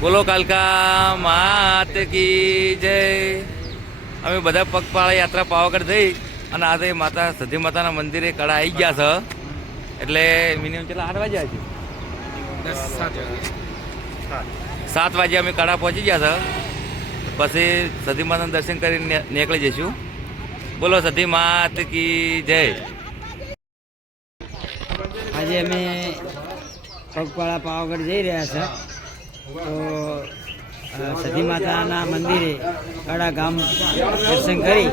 બોલો કાલકા માત કી જય। અમે બધા પગપાળા યાત્રા પાવાગઢ થઈ અને આજે માતા સતી માતાના મંદિરે કડા આવી ગયા છે, એટલે મિનિમમ કેટલા 8 વાગ્યા છે? 7 વાગ્યા અમે કડા પહોંચી ગયા છે। પછી સતી માતાના દર્શન કરીને નીકળી જઈશું। બોલો સતી માત કી જય। આજે અમે પગપાળા પાવાગઢ જઈ રહ્યા છે, તો સતી માતાના મંદિરે કડા ગામ દર્શન કરી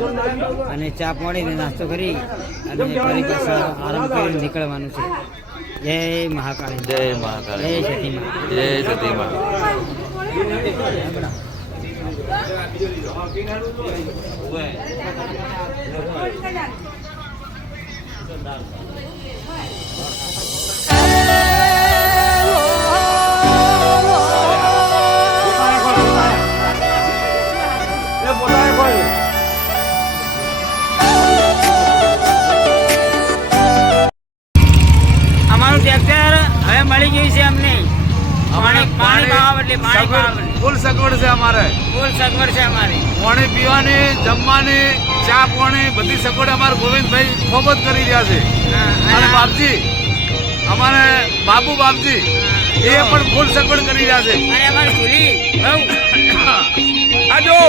અને ચા પાણીને નાસ્તો કરી અને ફરી પાછા આરામ કરીને નીકળવાનું છે। જય મહાકાળી, જય મહાકાળી, જય સતી મા, જય સતી મા। અમારું ટ્રેક્ટર હવે મળી ગયું છે અમને। પાણી પાવા એટલે પાણી પાવા ફૂલ સગવડ છે અમારે, ફૂલ સગવડ છે અમારી। પાણી પીવાની, જમવાની, ચા પાણી બધી સગવડ અમારે ગોવિંદભાઈ ખૂબ જ કરી રહ્યા છે। અને બાપજી અમારે બાબુ બાપજી એ પણ ફૂલ સગવડ કરી રહ્યા છે। અને અમારી ચૂલી આજો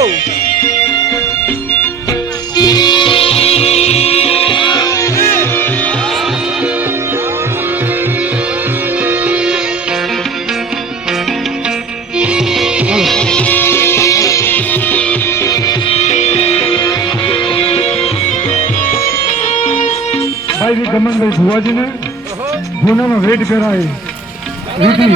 ભાઈ ગમનભાઈ ભુવાજીને ગુનાનો વેટ કરાય રીતિ